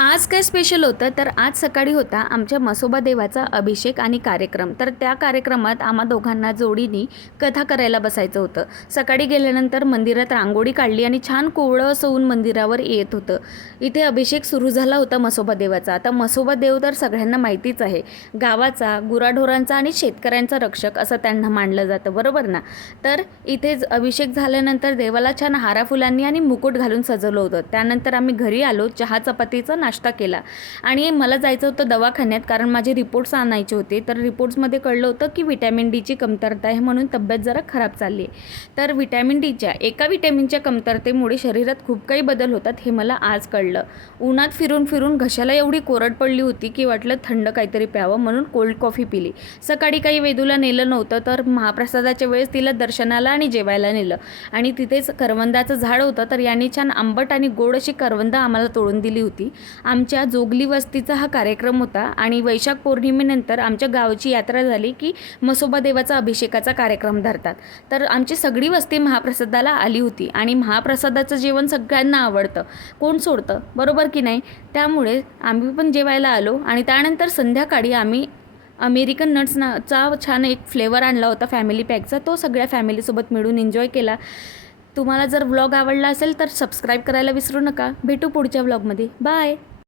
आज काय स्पेशल होतं तर आज सकाळी होता आमच्या म्हसोबा देवाचा अभिषेक आणि कार्यक्रम. तर त्या कार्यक्रमात आम्हा दोघांना जोडीने कथा करायला बसायचं होतं. सकाळी गेल्यानंतर मंदिरात रांगोळी काढली आणि छान कोवळं असं ऊन मंदिरावर येत होतं. इथे अभिषेक सुरू झाला होता म्हसोबा देवाचा. आता म्हसोबा देव तर सगळ्यांना माहितीच आहे, गावाचा, गुराढोरांचा आणि शेतकऱ्यांचा रक्षक असं त्यांना मानलं जातं, बरोबर ना. तर इथेच अभिषेक झाल्यानंतर देवाला छान हारा फुलांनी आणि मुकुट घालून सजवलं होतं. त्यानंतर आम्ही घरी आलो, चहा चपातीचा नाश्ता केला आणि मला जायचं होतं दवाखान्यात, कारण माझे रिपोर्ट्स आणायचे होते. तर रिपोर्ट्समध्ये कळलं होतं की व्हिटॅमिन डीची कमतरता आहे, म्हणून तब्येत जरा खराब चालली आहे. तर व्हिटॅमिन डीच्या एका व्हिटॅमिनच्या कमतरतेमुळे शरीरात खूप काही बदल होतात हे मला आज कळलं. उन्हात फिरून फिरून घशाला एवढी कोरड पडली होती की वाटलं थंड काहीतरी प्यावं, म्हणून कोल्ड कॉफी पिली. सकाळी काही वेदूला नेलं नव्हतं, तर महाप्रसादाच्या वेळेस तिला दर्शनाला आणि जेवायला नेलं आणि तिथेच करवंदाचं झाड होतं. तर यांनी छान आंबट आणि गोड अशी करवंद आम्हाला तोडून दिली होती. आमच्या जोगली वस्तीचा हा कार्यक्रम होता आणि वैशाख पौर्णिमेनंतर आमच्या गावची यात्रा झाली की म्हसोबा देवाचा अभिषेकाचा कार्यक्रम धरतात. तर आमची सगळी वस्ती महाप्रसादाला आली होती आणि महाप्रसादाचं जेवण सगळ्यांना आवडतं, कोण सोडतं, बरोबर की नाही. त्यामुळे आम्ही पण जेवायला आलो आणि त्यानंतर संध्याकाळी आम्ही अमेरिकन नट्सचा छान एक फ्लेवर आणला होता फॅमिली पॅकचा, तो सगळ्या फॅमिलीसोबत मिळून एन्जॉय केला. तुम्हाला जर व्लॉग आवडला असेल तर सबस्क्राईब करायला विसरू नका. भेटू पुढच्या व्लॉगमध्ये. बाय.